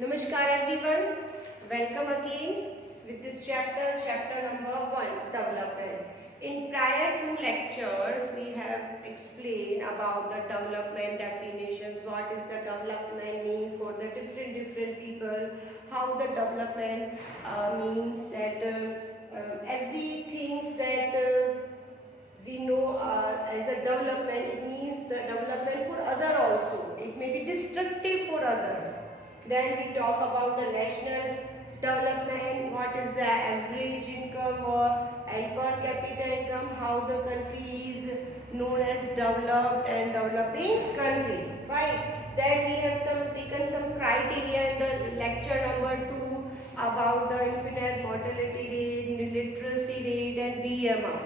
Namaskar everyone, welcome again with this chapter number 1, development. In prior two lectures, we have explained about the development definitions, what is the development means for the different people, how the development means that everything that we know as a development, it means the development for other also. It may be destructive for others. Then we talk about the national development, what is the average income and per capita income, how the country is known as developed and developing country. Fine. Then we have taken some criteria in the lecture number 2 about the infant mortality rate, literacy rate and BMI.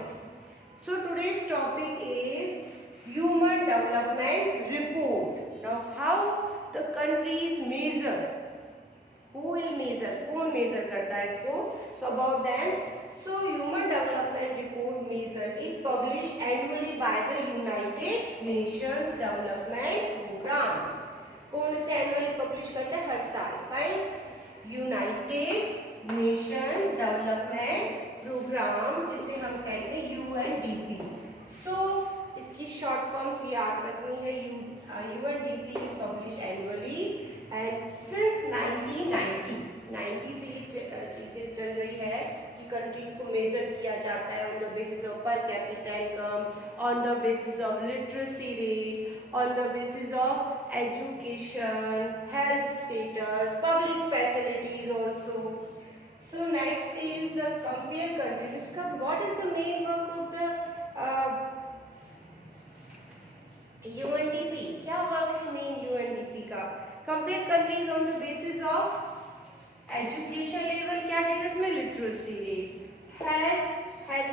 So today's topic is Human Development Report. Now how the countries measure? Who will measure? कौन measure करता है इसको? So about them. So Human Development Report measure. It published annually by the United Nations Development Program. कौन इसे annually publish करता है? हर साल. Fine. United Nation Development programme जिसे हम कहते हैं UNDP. So इसकी शॉर्ट फॉर्म्स याद रखनी है. UNDP is published annually and since 1990 से ये चीजें चल रही है कि कंट्रीज को मेजर किया जाता है on the basis of per capita income, on the basis of literacy rate, on the basis of education, health status, public facilities also. So next is compare countries. What is the main work of the UNDP? क्या work है main UNDP का? Compare countries on the basis of education level. क्या देगा इसमें? Literacy rate. Health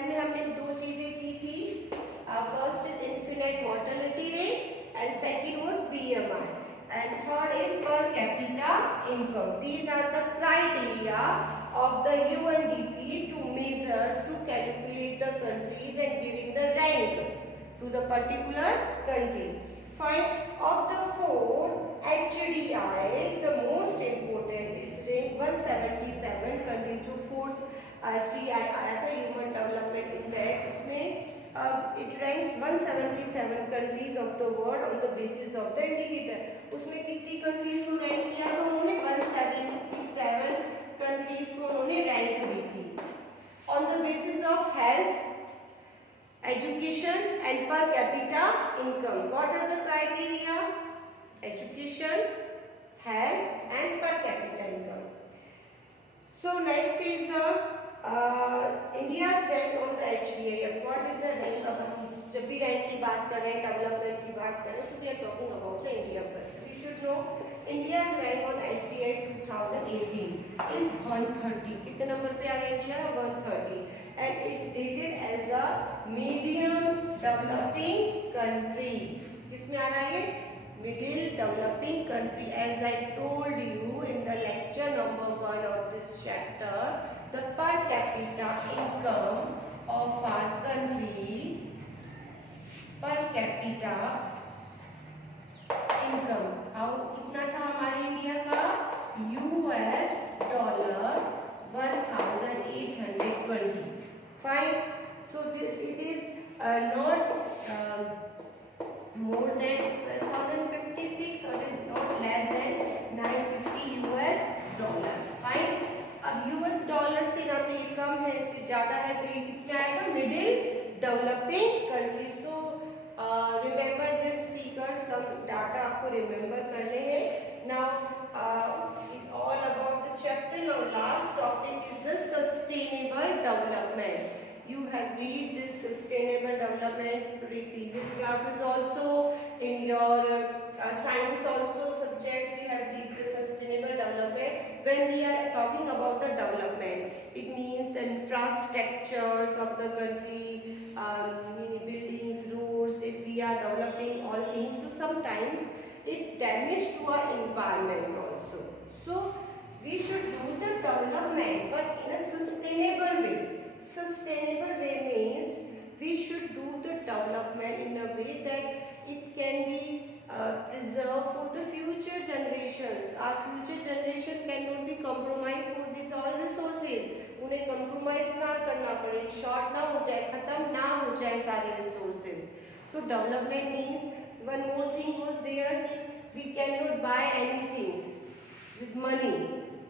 में हमने दो चीजें की थी. First is infant mortality rate and second was BMI. And third is per capita income. These are the criteria of the UNDP to measures to calculate the countries and giving the rank to the particular country. Fine. Of the four, HDI the most important. It's rank 177 countries. जो fourth HDI आया था Human Development Index, इसमें it ranks 177 countries of the world on the basis of the indicator. उसमें कितनी countries को rank किया तो उन्होंने 177 countries को उन्होंने rank दी थी. On the basis of health, education and per capita income. What are the criteria? Education, health and per capita income. So next is India's rank on the HDI. What is the rank? जब भी rank की बात करें, development की बात करें, so we are talking about the India first. We should know India's rank on HDI 2018 is 130. कितने number पे आ गया India? 130. And is stated as a medium developing country. किसमें आ रहा है? Middle developing country. As I told you in the lecture number 1 of this chapter, the per capita income of our country, per capita income, how कितना था हमारे India का? $1,820. Fine. So it is not more than 12,056 or is not less than $950. Fine. अब US dollar से ना तो ये कम है, इससे ज्यादा है, तो ये किसमें आएगा? Middle developing country. So remember this figure, some data आपको रिमेंबर करने हैं. Now is all about the chapter. Now last topic is the sustainable development. You have read this sustainable developments previous classes also. In your science also subjects you have read the sustainable development. When we are talking about the development, it means the infrastructures of the country, many buildings, roads. If we are developing all things, so sometimes it damage to our environment also. So we should do the development but in a sustainable way. Sustainable way means we should do the development in a way that it can be preserved for the future generations. Our future generation cannot be compromised for these all resources. उन्हें compromise ना करना पड़े, short ना हो जाए, खत्म ना हो जाए सारे resources. So development means one more thing was there कि we cannot buy anything with money.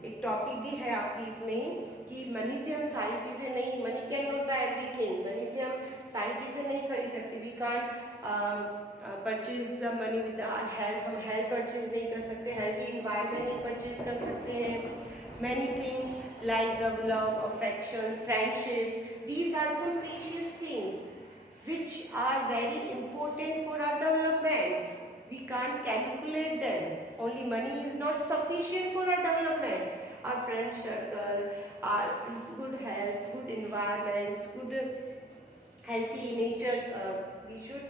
एक टॉपिक भी है आपकी इसमें कि मनी से हम सारी चीज़ें नहीं, money can not buy everything, money से हम सारी चीज़ें नहीं खरीद सकते. We can't purchase the money with our health, हम हेल्थ परचेज नहीं कर सकते, हेल्थी इन्वायरमेंट नहीं परचेज कर सकते हैं. Many things like the love, affection, friendships, these are some precious things which are very important for our development. We can't calculate them. Only money is not sufficient for our development. Our friend circle, our good health, good environments, good healthy nature, we should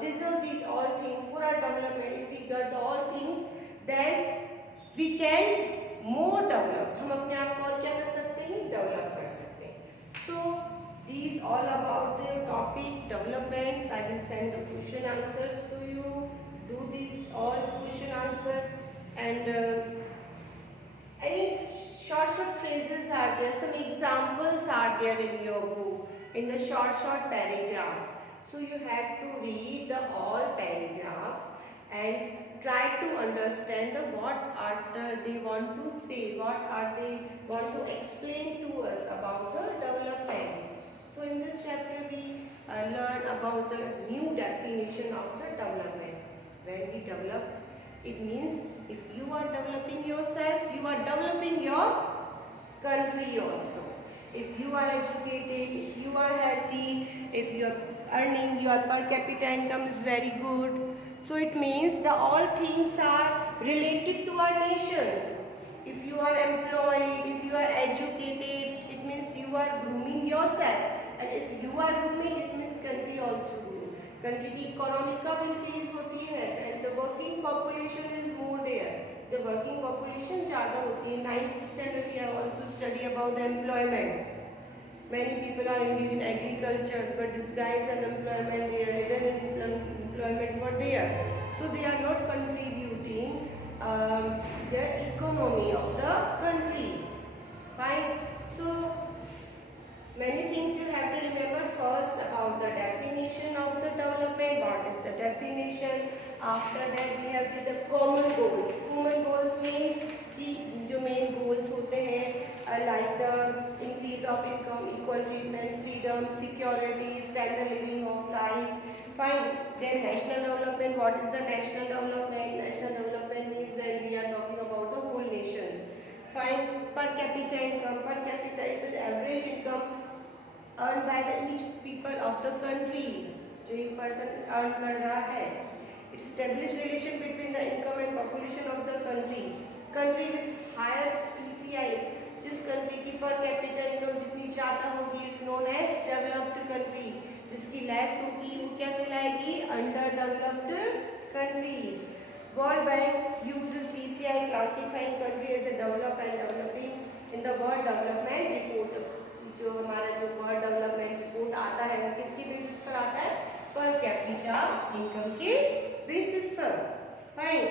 deserve these all things for our development. If we get the all things, then we can more develop. हम अपने आप को और क्या कर सकते हैं? Develop कर सकते हैं. So these all about the topic developments. I will send the question answers to you. Do these all question answers, and any short phrases are there, some examples are there in your book, in the short paragraphs. So you have to read the all paragraphs and try to understand the what are they want to say, what are they want to explain to us about the development. So in this chapter we learn about the new definition of the development. When we develop, it means if you are developing yourself, you are developing your country also. If you are educated, if you are healthy, if you are earning, your per capita income is very good. So it means the all things are related to our nations. If you are employed, if you are educated, it means you are grooming yourself. And if you are grooming, it means country also. Country की economy कब increase होती है? And the working population is more there. जब working population ज़्यादा होती है. 9th standard we have also study about the employment. Many people are engaged in agriculture, but this guy is unemployment, they are hidden in employment for there. So they are not contributing the economy of the country. Fine. So many things you have to remember. First about the definition of the development. What is the definition? After that we have the common goals. Common goals means कि जो main goals होते हैं like the increase of income, equal treatment, freedom, security, standard living of life. Fine. Then national development. What is the national development? National development means when we are talking about the whole nations. Fine. Per capita income. Per capita is the average income earned by the each people of the country. जो एक person earn कर रहा है. It establishes relation between the income and population of the country. Country with higher PCI, जिस country की per capita income जितनी ज़्यादा होगी, it's known as developed country. जिसकी less होगी, वो क्या कहलाएगी? Underdeveloped countries. World Bank uses PCI classifying country as the developed and developing. In the World Development Report, जो हमारा जो वर्ल्ड डेवलपमेंट रिपोर्ट आता है वो किसके बेसिस पर आता है? पर कैपिटा इनकम के बेसिस पर. फाइन.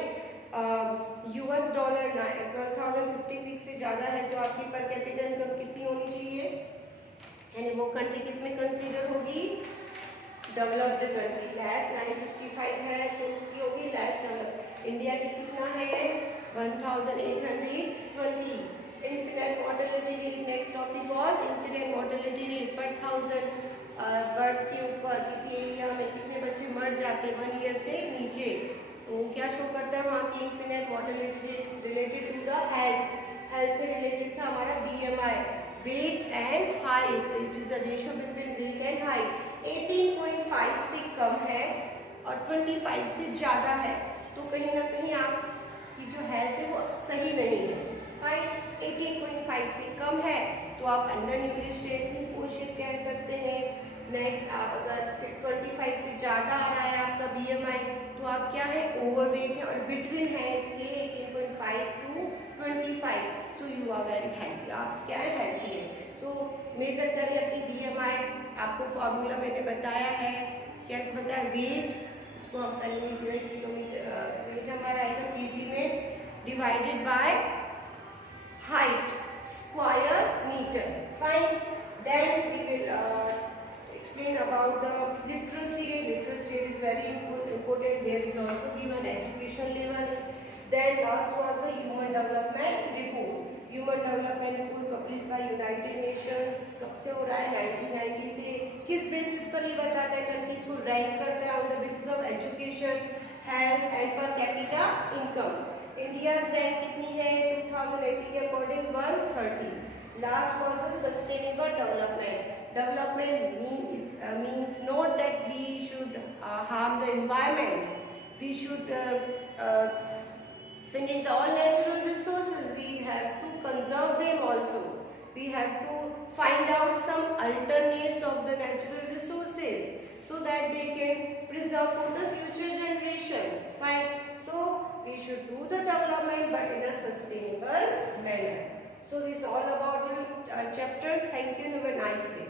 यूएस डॉलर 12,056 से ज़्यादा है तो आपकी पर कैपिटा इनकम कितनी होनी चाहिए? यानी वो कंट्री किसमें कंसीडर होगी? Developed country. लेस 955 है तो उसकी होगी लेस डेवलप्ड. इंडिया की कितना है? 1820. Infant mortality rate. Next topic was infant mortality rate per 1000 birth के ऊपर किसी एरिया में कितने बच्चे मर जाते हैं 1 ईयर से नीचे. तो क्या शो करता है वहाँ की infant mortality rate is related to the health. Health से रिलेटेड था हमारा BMI, weight and height. It is the ratio between weight and height. 18.5 से कम है और 25 से ज़्यादा है तो कहीं ना कहीं आपकी जो हेल्थ है वो सही नहीं है. फाइन. 18.5 से कम है तो आप अंडर न्यूट्रिशेंट कुपोषित कह सकते हैं. नेक्स्ट आप अगर 25 से ज़्यादा आ रहा है आपका BMI तो आप क्या है? ओवरवेट है. और बिटवीन है इसके 18.5 to 25. So you are very healthy. आप क्या है? हेल्थी है. सो मेजर करें अपनी BMI. आपको फॉर्मूला मैंने बताया है. कैसे बताया? वेट उसको हम करेंगे 12 किलोमीटर weight हमारा आएगा kg में, divided by height square meter. Fine. Then we will explain about the literacy rate. Literacy rate is very important. There is also given education level. Then last was the human development report. Human development report published by United Nations. कब से हो रहा है? 1990 से. किस basis पर ये बताता है? कंट्रीज को रैंक करता है on the basis of education, health and per capita income. India's rank कितनी है? 2018 के according 130. Last was the sustainable development. Development means not that we should harm the environment. We should finish all natural resources. We have to conserve them also. We have to find out some alternates of the natural resources so that they can preserve for the future generation. Fine. So we should do the development but in a sustainable manner. So this is all about the chapters. Thank you and have a nice day.